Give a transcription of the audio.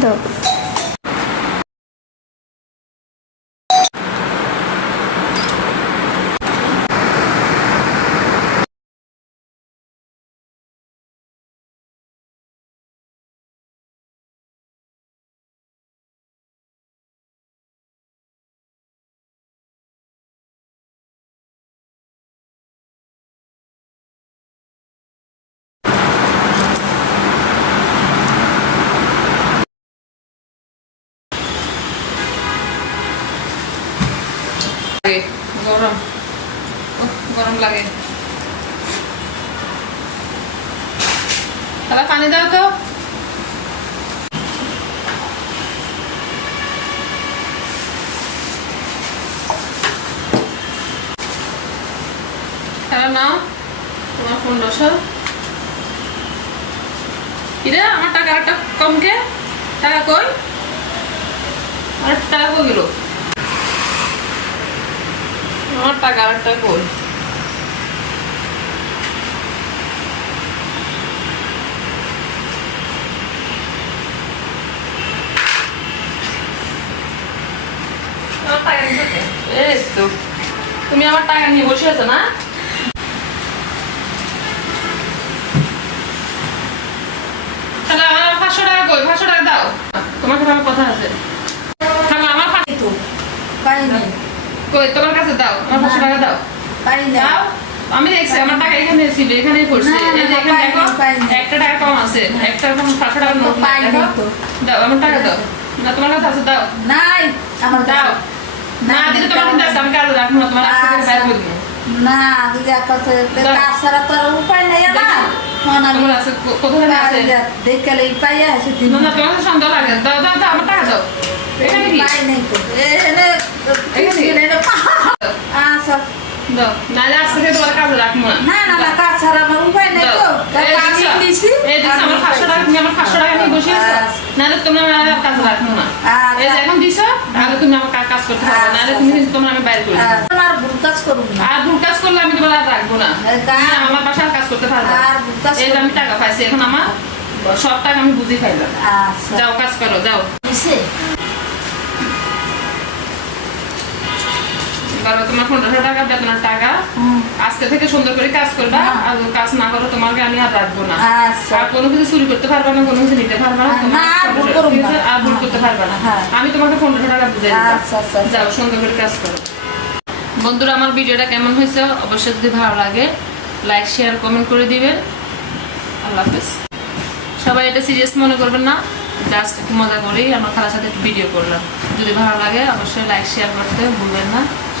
দাও লাগে গরম। গরম লাগে। পানি দাও তো। আমার টাকা কমকে? টাকা কই? আর, টাকা কই গেল আমার টাকা। এই তো তুমি আমার টাকা নিয়ে বসে আছো না? তাহলে আমার পাঁচশো টাকা কই? পাঁচশো টাকা দাও। তোমার সাথে আমার কথা আছে? তাহলে আমার পাঁচ- তো পাই নাই কই তোমার কাছে দাও আমার পাঁচশো টাকা দাও। পাই নাই দাও আমি দেখছি আমার টাকা এখানে ছিল পড়ছে। না, না, এখানে দেখো একটা টাকা কম আছে একটা কম পাঁচশো টাকার নোট। দাও আমার টাকা দাও। না তোমার কাছে আছে দাও। নাই আমার দাও। না দিলে তোমার কিন্তু আছে আমি কাজ রাখব না তোমার থেকে বাইর করে দিবো না দিদা উপায় নাই আমার আছে কো- কোথায় আছে? দেখলে পাইয়া আছে না না তোমার সন্দেহ লাগে। দাও দাও দাও আমার টাকা দাও এখানে কি পাই নাই তো এনে এখানে কি? এনে আচ্ছা দাও। না যে থেকে তোমার কাজ রাখব না। না না না কাজ ছাড়া আমার উপায় নাই তো। দাও। এই কাজ দিছো? দিছি এই দিছো, আমার পাঁচশো টাকা তুমি আমার পাঁচশো টাকা নিয়ে বসে আছো। তুমি আমার আর রাখব না। এই যে এখন দিছো তাহলে তুমি আমার কাজ করতে পারবে নাহলে তুমি তোমার আমি বাইরে করে আর ভুল কাজ করুন না। আর ভুল কাজ করলে আমি তোমার আর রাখব না। আমার বাসায় কাজ করতে পারবে না। আর ভুল কাজ এই আমি টাকা পাইছি এখন আমার সব টাকা আমি বুঝি পাইলাম আচ্ছা। যাও কাজ করো যাও। দিছে? বাবা তোমার পনেরোশো টাকা বেতনের টাকা। আজকে থেকে সুন্দর করে কাজ করবা হ্যাঁ। আর কাজ না করো তোমাকে আমি আর রাখব না। আচ্ছা। আর কোনো কিছু চুরি করতে পারবা না কোনো কিছু নিতে পারবা না আর ভুল করতে পারবা না। হ্যাঁ। আমি তোমাকে পনেরোশো টাকা বুঝাই আচ্ছা, আচ্ছা। যাও সুন্দর করে কাজ করো। বন্ধুরা আমার ভিডিওটা কেমন হয়েছে? অবশ্যই যদি ভালো লাগে লাইক শেয়ার কমেন্ট করে দিবেন আল্লাহ হাফেজ। সবাই এটা সিরিয়াস মনে করবেন না। জাস্ট একটু মজা করেই আমার খালার সাথে একটু ভিডিও করলাম। যদি ভালো লাগে অবশ্যই লাইক শেয়ার করতে ভুলবেন না।